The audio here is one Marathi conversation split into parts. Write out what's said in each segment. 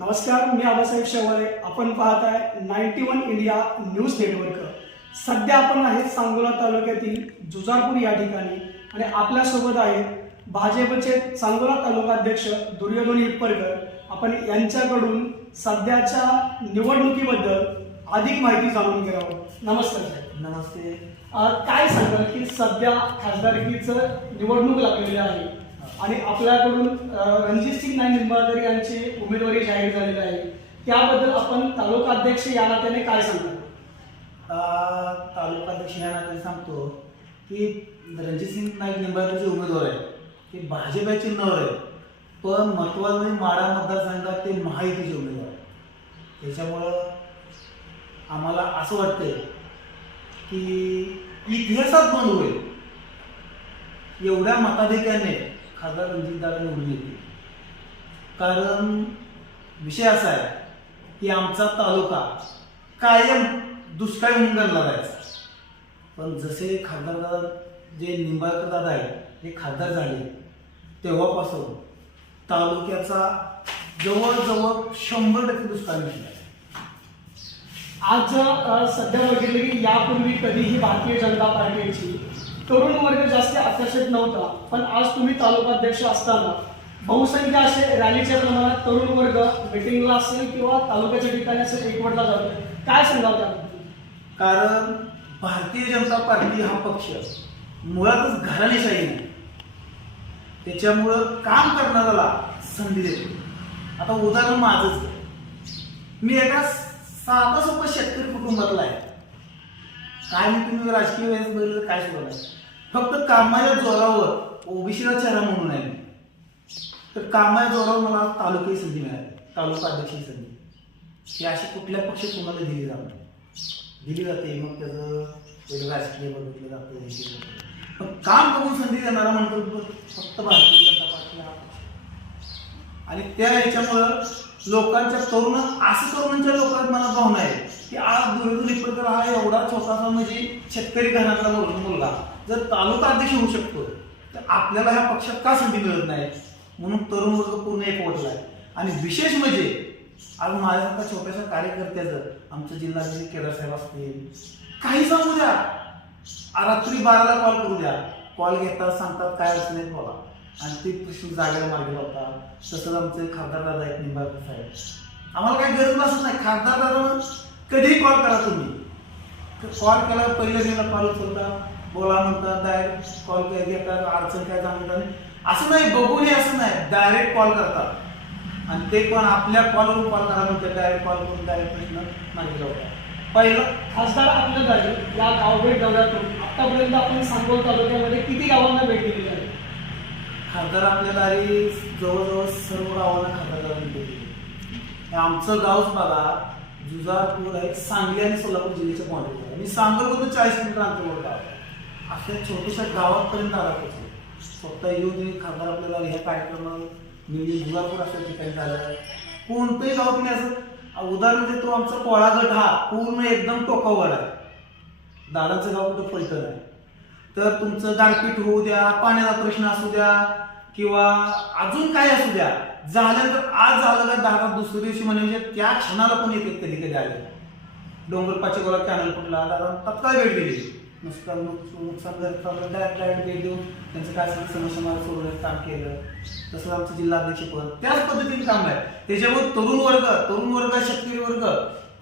नमस्कार मी आबासाहेब शेवाळे. आपण पाहत आहे ninety one India news network सध्या आपण आहे सांगोला तालुक्यातील जुजारपूर या ठिकाणी आणि आपल्यासोबत आहेत भाजपचे सांगोला तालुका अध्यक्ष दुर्योधन हिप्परकर आपण यांच्याकडून सध्याच्या निवडणुकीबद्दल अधिक माहिती जाणून आहोत. नमस्कार साहेब नमस्ते. काय सांगाल की सध्या खासदारकीचं निवडणूक लागलेली आहे? आणि आपल्याकडून रणजित सिंग नाईक निंबाळकर यांची उमेदवारी जाहीर झालेली आहे. त्याबद्दल आपण तालुका अध्यक्ष या नात्याने काय सांगतो तालुका अध्यक्ष या नात्याने सांगतो की रणजित सिंग नाईक निंबाळकरचे उमेदवार आहे ते भाजपाचे नवर आहे पण महत्वाचं माडा मतदारसंघात ते महायुतीचे उमेदवार त्याच्यामुळं आम्हाला असं वाटतंय की इतिहासात नोंद होईल. एवढ्या मताधिक्याने खासदार रणजितदादा निवडून येतील. कारण विषय असा आहे की आमचा तालुका कायम दुष्काळी म्हणून गणला जायचा. पण जसे खासदार जे निंबाळकर दादा आहेत हे खासदार झाले तेव्हापासून तालुक्याचा जवळजवळ शंभर टक्के दुष्काळ मिटला आज सध्या बघितलं की यापूर्वी कधीही भारतीय जनता पार्टीची तरुण वर्ग जास्त आकर्षित नव्हता पण आज तुम्ही तालुका अध्यक्ष असताना बहुसंख्य असे रॅलीच्या प्रमाणात तरुण वर्ग मिटिंगला असेल किंवा तालुक्याच्या ठिकाणी असेल एकवटला जातो काय सांगाल कारण भारतीय जनता पार्टी हा पक्ष मुळातच घराणेशाही नाही. त्याच्यामुळं काम करणाऱ्याला संधी देतो. आता उदाहरण माझंच मी एका साधा सोपं शेतकरी कुटुंबातला आहे. काय मी तुम्ही राजकीय वेळेस बघितलं काय शिकवलं फक्त कामाच्या जोरावर. ओबीसीचा चेहरा म्हणून आहे. तर कामाच्या जोरावर मला तालुकाही संधी मिळाली. तालुका अध्यक्षाची संधी ही अशी कुठल्या पक्षात तुम्हाला दिली जाणार दिली जाते. मग त्याचं वेगळं राजकीय बघितलं जातं पण काम करून संधी देणारा म्हणतो फक्त भारतीय जनता पार्टी आणि त्या ह्याच्यामुळं लोकांच्या तरुण असं तरुणांच्या लोकांत मला भावना आहे की आज दुर्योधन लिपडकर हा एवढा छोटासा म्हणजे शेतकरी घरातला मुलगा जर तालुका अध्यक्ष होऊ शकतो तर आपल्याला ह्या पक्षात का संधी मिळत नाही? म्हणून तरुण वर्ग पूर्ण एकवटला आहे. आणि विशेष म्हणजे आज माझ्यासारख्या छोट्याशा कार्यकर्त्याचं आमचं जिल्हाधिकारी केदार साहेब असतील काही सांगू द्या. रात्री बाराला कॉल करू द्या. कॉल घेतात सांगतात काय अडचण आहेत बोला. आणि ते प्रश्न जागेला मार्गी लावतात तसंच आमचे खासदार दादा आहेत निंबाळकर साहेब. आम्हाला काही गरज नसत नाही. खासदार दादा कधीही कॉल करा तुम्ही. कॉल केला पहिल्या दिवसाला कॉल उचलता. बोला म्हणतात डायरेक्ट कॉल घेतात अडचण काय जाणवतात असं नाही बघून असं नाही. डायरेक्ट कॉल करतात आणि ते पण आपल्या कॉलवरून कॉल करा म्हणतात डायरेक्ट कॉल करून डायरेक्ट प्रश्न मार्गी लावतात पहिलं खासदार आपल्या जागी या गावभेट दौऱ्यातून आतापर्यंत आपण सांगोल तालुक्यामध्ये किती गावांना भेट दिली आहे खासदार आपल्या दारी जवळजवळ सर्व गावांना खासदार दिली. आमचं गावच बघा जुजारपूर आहे सांगली आणि सोलापूर जिल्ह्याच्या बाउंड्रीवर आहे. मी सांगलमधून चाळीस मिनिटं अंतरावर गाव आहे. अशा छोट्याशा गावापर्यंत आला पोहोचलो स्वतः येऊन खासदार आपल्याला ह्या कार्यक्रमात मी जुजारपूर अशा ठिकाणी झालं कोणतंही गाव तुम्ही असं उदाहरण देतो आमचा कोळागट हा पूर्ण एकदम टोकावर आहे दादाचं गाव कुठं पलटण आहे तर तुमचं गारपीट होऊ द्या पाण्याचा प्रश्न असू द्या किंवा अजून काय असू द्या झालं तर आज झालं तर दहा दुसऱ्या दिवशी म्हणजे त्या क्षणाला पण येते कधी कधी आले. डोंगर पाचेगावला कॅनल फुटला दादा तत्काळ भेट दिली. नुसतं नुकसान डायरेक्ट डायरेक्ट भेट देऊन त्यांचं काय असेल समस्या मला सोडवण्याचं काम केलं. तसं आमचं जिल्हाध्यक्ष पद त्याच पद्धतीने काम आहे. त्याच्यामुळे तरुण वर्ग तरुण वर्ग शेतकरी वर्ग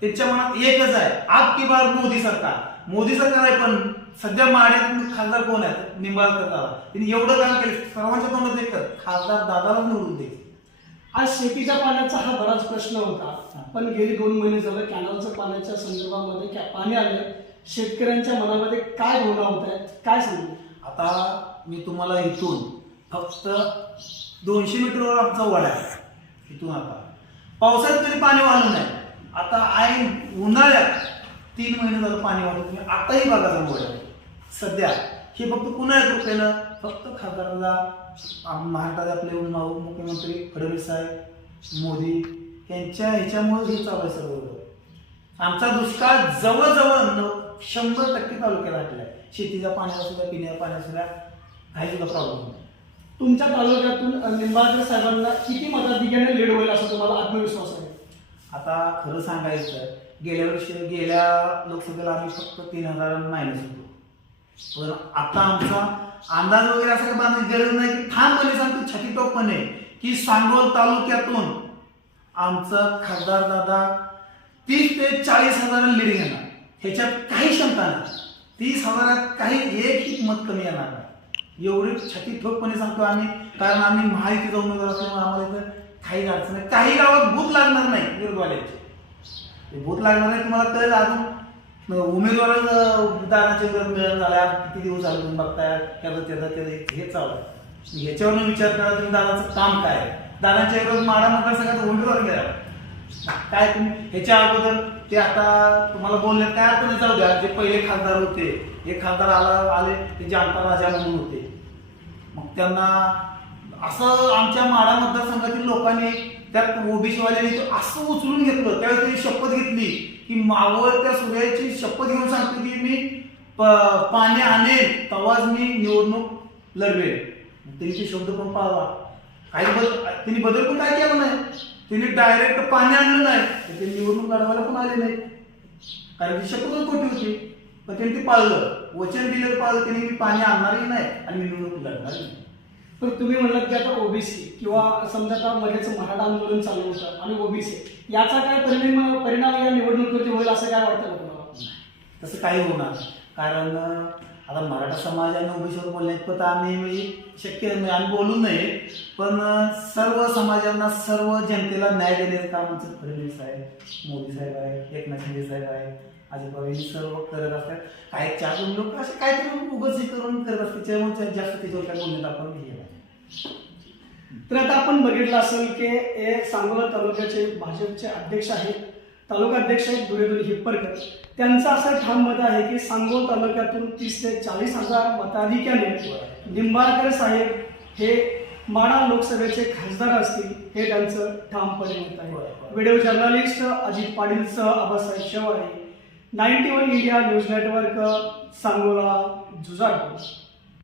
त्यांच्या मनात एकच आहे. आप की बार मोदी सरकार. मोदी सरकार आहे पण सध्या माड्यात खासदार कोण आहेत? निंबाळकर दादा. त्यांनी एवढं काम केलं सर्वांच्या तोंडात एकच खासदार दादाला निवडून दे. आज शेतीच्या पाण्याचा हा बराच प्रश्न होता. पण गेली दोन महिने झालं कॅनलच्या पाण्याच्या संदर्भामध्ये क्या- पाणी आलं शेतकऱ्यांच्या मनामध्ये काय भावना होत आहेत? काय सांगू? आता मी तुम्हाला इथून फक्त दोनशे मीटरवर आमचा वडा आहे. इथून आता. पावसाळ्यात तरी पाणी वाढलं नाही. आता ऐन उन्हाळ्यात तीन महिने झालं पाणी वाढलं तुम्ही आताही बघा वडा. सध्या. हे फक्त पुन्हा एक रुपयानं फक्त खासदाराला आम- महाराष्ट्राचे आपले माऊ- मुख्यमंत्री फडणवीस साहेब मोदी यांच्या ह्याच्यामुळे हे चालू आहे सर्व आमचा दुष्काळ जवळजवळ शंभर टक्के तालुक्याला हटलाय शेतीच्या पाण्याला सुद्धा पिण्याच्या पाण्याला सुद्धा काही सुद्धा प्रॉब्लेम नाही. तुमच्या तालुक्यातून निंबाळकर साहेबांना किती मताधिक्याने लीड होईल असा तुम्हाला आत्मविश्वास आहे? आता खरं सांगायचं गेल्या वर्षी गेल्या लोकसभेला आम्ही फक्त तीन हजार मायनस होतो. पण आता आमचा अंदाज वगैरे असं काही बांधण्याची गरज नाही. की ठामपणे म्हणजे सांगतो छकीटोकपणे की सांगोल तालुक्यातून आमचा खासदार दादा तीस ते चाळीस हजार लीड घेणार. ह्याच्यात काही शंका नाही. तीस हजारात काही एक एक मत कमी येणार नाही. एवढे छकी ठोकपणे सांगतो आम्ही. कारण आम्ही महायुतीचा उमेदवार असल्यामुळे आम्हाला इथं काही अडचण नाही. काही गावात भूत लागणार नाही विरोधवाल्याचे. भूत लागणार नाही तुम्हाला कळेल अजून. उमेदवार दानाचे जर मिळत झाल्या किती दिवस झाले तुम्ही बघताय त्याचं त्याचं त्याचं हे चालू आहे. विचार करा तुम्ही दादाचं काम काय आहे? दादाच्या विरोध माडा मतदारसंघात उमेदवार गेला. काय तुम्ही ह्याच्या अगोदर ते आता तुम्हाला बोलण्यात काय अर्थ नाही जाऊ द्या जे पहिले खासदार होते हे खासदार आला आले ते जनता राजा म्हणून होते. मग त्यांना असं आमच्या माडा मतदारसंघातील लोकांनी त्यात ओबीसी तो असं उचलून घेतलं त्यावेळी त्यांनी शपथ घेतली की मावळ त्या सूर्याची शपथ घेऊन सांगतो की मी प- पाणी आणेल तेव्हाच मी निवडणूक लढवेल. त्यांचे शब्द पण पाहावा काही बदल त्यांनी बदल पण काय केला नाही. त्यांनी डायरेक्ट पाणी आणलं नाही तर ते निवडणूक लढवायला पण आले नाही. कारण ती शपथच खोटी होती पण त्यांनी ते पाळलं. वचन दिलं पाळलं त्यांनी मी पाणी आणणारही नाही आणि निवडणूक लढणारही नाही. पण तुम्ही म्हणलात की आता ओबीसी किंवा समजा आता मध्येच मराठा आंदोलन चालू होतं आणि ओबीसी याचा काय परिणाम परिणाम या निवडणुकीवरती होईल असं काय वाटतं तुम्हाला? तसं काही होणार कारण आता मराठा समाज आणि ओबीसीवर बोलण्यात तर आम्ही म्हणजे शक्य नाही आम्ही बोलू नये. पण सर्व समाजांना सर्व जनतेला न्याय देण्याचं काम आमचं फडणवीस आहे मोदी साहेब आहे एकनाथ शिंदे साहेब आहे अजित पवार सर्व करत असतात. काही चार दोन लोक असे काहीतरी उगच करून करत असतात. त्याच्यामुळे जास्त त्याच्यावर काय बोलण्यात आपण हे तर आता आपण बघितलं असेल की हे सांगोला तालुक्याचे भाजपचे अध्यक्ष आहेत. तालुका अध्यक्ष आहेत दुरेदुरी हिप्परकर. त्यांचं असं ठाम मत आहे की सांगोल तालुक्यातून तीस ते चाळीस हजार मताधिक्याने निंबाळकर साहेब हे माडा लोकसभेचे खासदार असतील हे त्यांचं ठामपणे मत आहे. Video journalist Ajit पाटीलसह Abasaheb Shewale ninety one India news network Sangola Jujarpur.